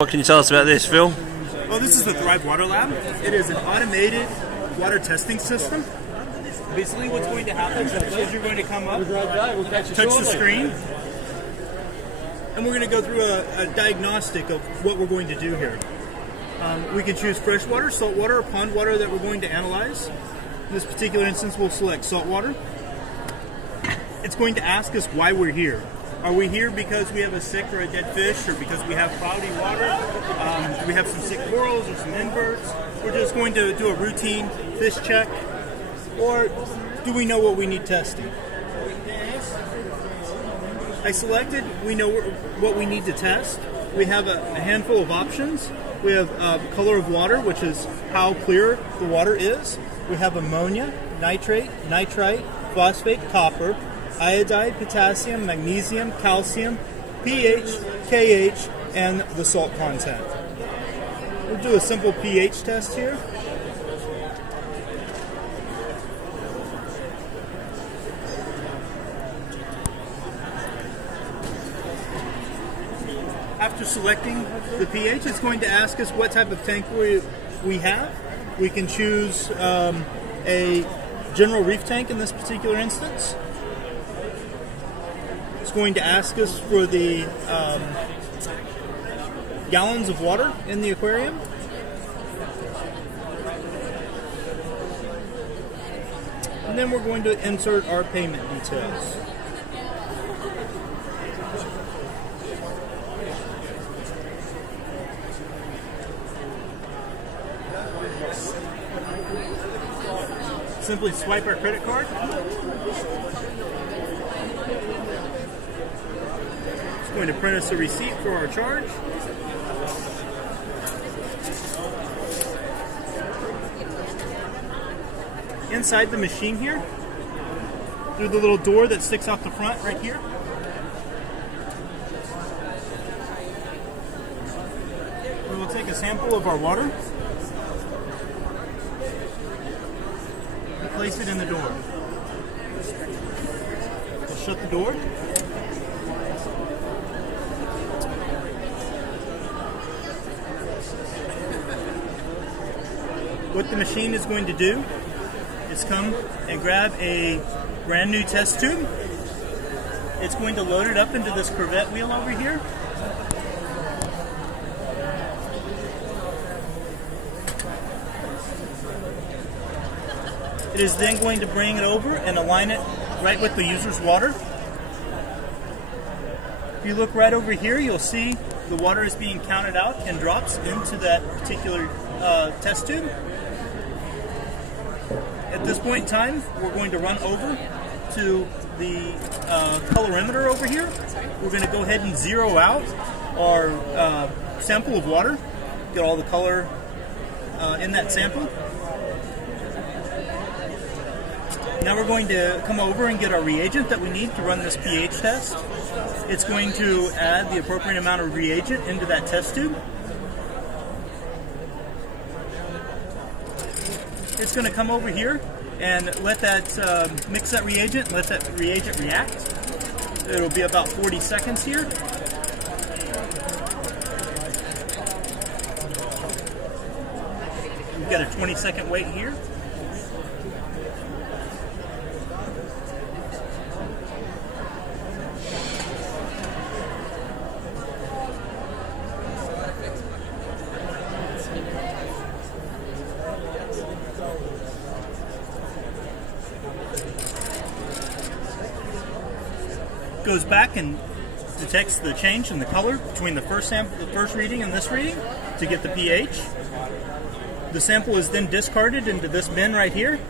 What can you tell us about this, Phil? Well, this is the Thrive Water Lab. It is an automated water testing system. Basically, what's going to happen is you're going to come up, touch the screen, and we're going to go through a diagnostic of what we're going to do here. We can choose fresh water, salt water, or pond water that we're going to analyze. In this particular instance, we'll select salt water. It's going to ask us why we're here. Are we here because we have a sick or a dead fish, or because we have cloudy water? Do we have some sick corals or some inverts? We're just going to do a routine fish check. Or do we know what we need testing? I selected, we know what we need to test. We have a handful of options. We have color of water, which is how clear the water is. We have ammonia, nitrate, nitrite, phosphate, copper, iodide, potassium, magnesium, calcium, pH, KH, and the salt content. We'll do a simple pH test here. After selecting the pH, it's going to ask us what type of tank we have. We can choose a general reef tank in this particular instance. It's going to ask us for the gallons of water in the aquarium. And then we're going to insert our payment details. Simply swipe our credit card. It's going to print us a receipt for our charge. Inside the machine here, through the little door that sticks out the front right here, we will take a sample of our water. Place it in the door. We'll shut the door. What the machine is going to do is come and grab a brand new test tube. It's going to load it up into this Corvette wheel over here. It is then going to bring it over and align it right with the user's water. If you look right over here, you'll see the water is being counted out and drops into that particular test tube. At this point in time, we're going to run over to the colorimeter over here. We're going to go ahead and zero out our sample of water, get all the color in that sample. Now we're going to come over and get our reagent that we need to run this pH test. It's going to add the appropriate amount of reagent into that test tube. It's going to come over here and let that mix that reagent, let that reagent react. It'll be about 40 seconds here. We've got a 20-second wait here. Goes back and detects the change in the color between the first sample, the first reading and this reading to get the pH. The sample is then discarded into this bin right here.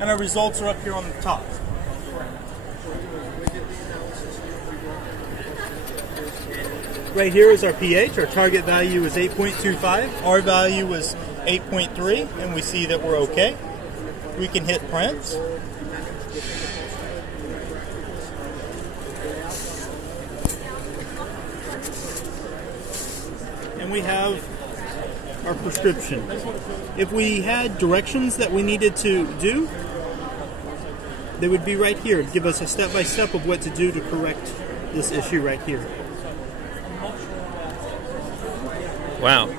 And our results are up here on the top. Right here is our pH. Our target value is 8.25. Our value is 8.3, and we see that we're okay. We can hit print. And we have our prescription. If we had directions that we needed to do, they would be right here. Give us a step-by-step of what to do to correct this issue right here. Wow.